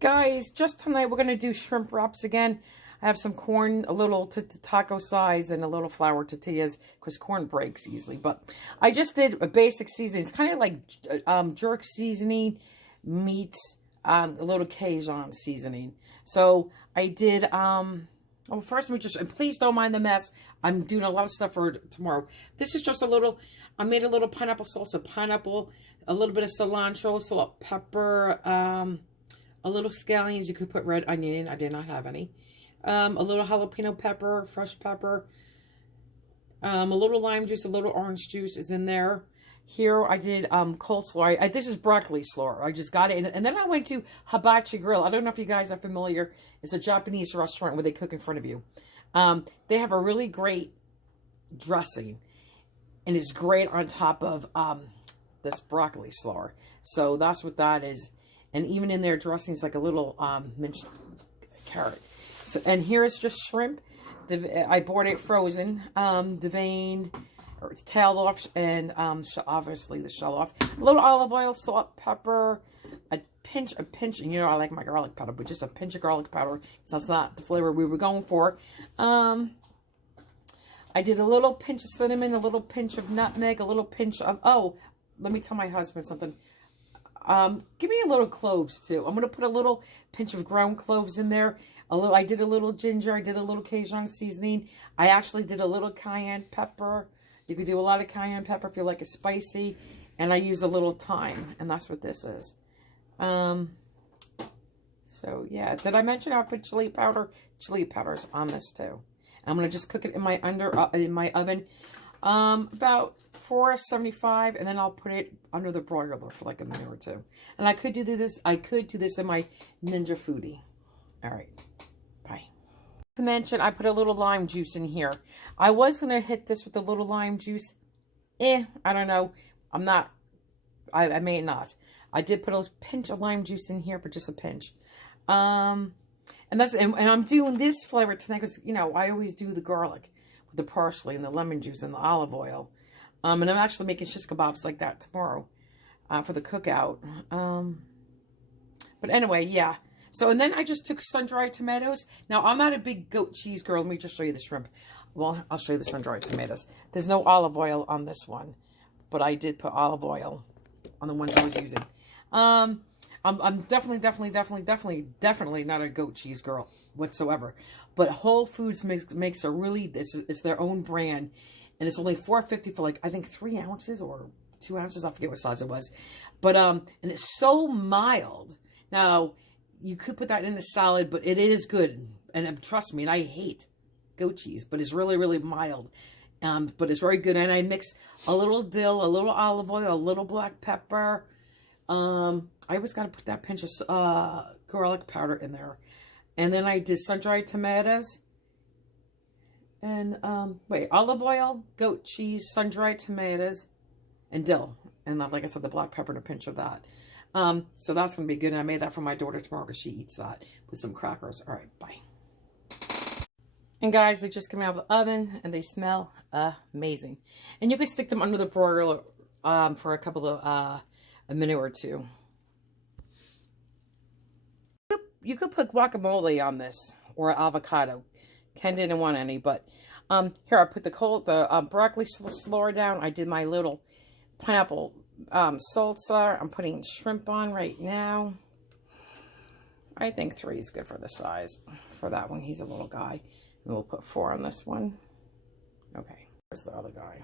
Guys, just tonight we're going to do shrimp wraps again. I have some corn, a little taco size, and a little flour tortillas, because corn breaks easily. But I just did a basic seasoning. It's kind of like jerk seasoning meets a little Cajun seasoning. So I did, well, first let me and please don't mind the mess. I'm doing a lot of stuff for tomorrow. This is just a little, I made a little pineapple salsa, pineapple, a little bit of cilantro, salt, pepper, a little scallions. You could put red onion in. I did not have any. A little jalapeno pepper, fresh pepper. A little lime juice, a little orange juice is in there. Here I did coleslaw. This is broccoli slaw. I just got it. And then I went to Hibachi Grill. I don't know if you guys are familiar. It's a Japanese restaurant where they cook in front of you. They have a really great dressing. And it's great on top of this broccoli slaw. So that's what that is. And even in their dressings, like a little minced carrot. So, and here is just shrimp. I bought it frozen, deveined, or tailed off, and obviously the shell off. A little olive oil, salt, pepper, a pinch, and you know I like my garlic powder, but just a pinch of garlic powder. So that's not the flavor we were going for. I did a little pinch of cinnamon, a little pinch of nutmeg, a little pinch of, oh, let me tell my husband something. Give me a little cloves too. I'm going to put a little pinch of ground cloves in there. I did a little ginger. I did a little Cajun seasoning. I actually did a little cayenne pepper. You could do a lot of cayenne pepper if you like it spicy. And I used a little thyme. And that's what this is. So yeah. Did I mention I put chili powder? Chili powder's on this too. I'm going to just cook it in my oven. About 475, and then I'll put it under the broiler for like a minute or two. And I could do this. I could do this in my Ninja Foodie. All right, bye. To mention, I put a little lime juice in here. I was gonna hit this with a little lime juice. I don't know. I'm not. I may not. I did put a pinch of lime juice in here, but just a pinch. And I'm doing this flavor tonight because you know I always do the garlic with the parsley and the lemon juice and the olive oil. And I'm actually making shish kebabs like that tomorrow for the cookout. But anyway, yeah. So, and then I just took sun-dried tomatoes. Now, I'm not a big goat cheese girl. Let me just show you the shrimp. Well, I'll show you the sun-dried tomatoes. There's no olive oil on this one. But I did put olive oil on the ones I was using. I'm definitely not a goat cheese girl whatsoever. But Whole Foods makes a really, it's their own brand. And it's only $4.50 for like, I think 3 ounces or 2 ounces. I forget what size it was. But, and it's so mild. Now, you could put that in a salad, but it is good. And trust me, and I hate goat cheese, but it's really, really mild. But it's very good. And I mix a little dill, a little olive oil, a little black pepper. I always got to put that pinch of garlic powder in there. And then I did sun-dried tomatoes. And, olive oil, goat cheese, sun-dried tomatoes, and dill. And like I said, the black pepper and a pinch of that. So that's going to be good. And I made that for my daughter tomorrow because she eats that with some crackers. All right, bye. And guys, they just came out of the oven and they smell amazing. And you can stick them under the broiler for a couple of, a minute or two. You could put guacamole on this or avocado. Ken didn't want any, but here I put the broccoli slaw down. I did my little pineapple salsa. I'm putting shrimp on right now. I think 3 is good for the size. For that one, he's a little guy. And we'll put 4 on this one. Okay, where's the other guy?